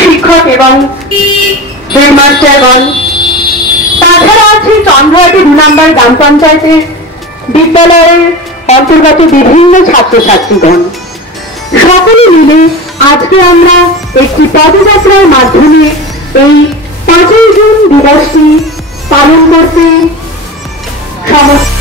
শিক্ষক এবং হেডমাস্টারগণ, তাছাড়া আছে চন্দ্রহাটি 2 নম্বর গ্রাম পঞ্চায়েতের বিদ্যালয়ের অন্তর্গত বিভিন্ন ছাত্রছাত্রীগণ, সকলে মিলে আজকে আমরা একটি পদযাত্রার মাধ্যমে এই 5ই জুন দিবসটি পালন করতে সমস্ত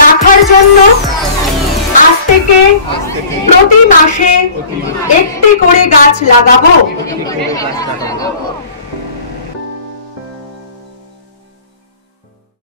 রাখার জন্য আজ থেকে প্রতি মাসে একটি করে গাছ লাগাবো।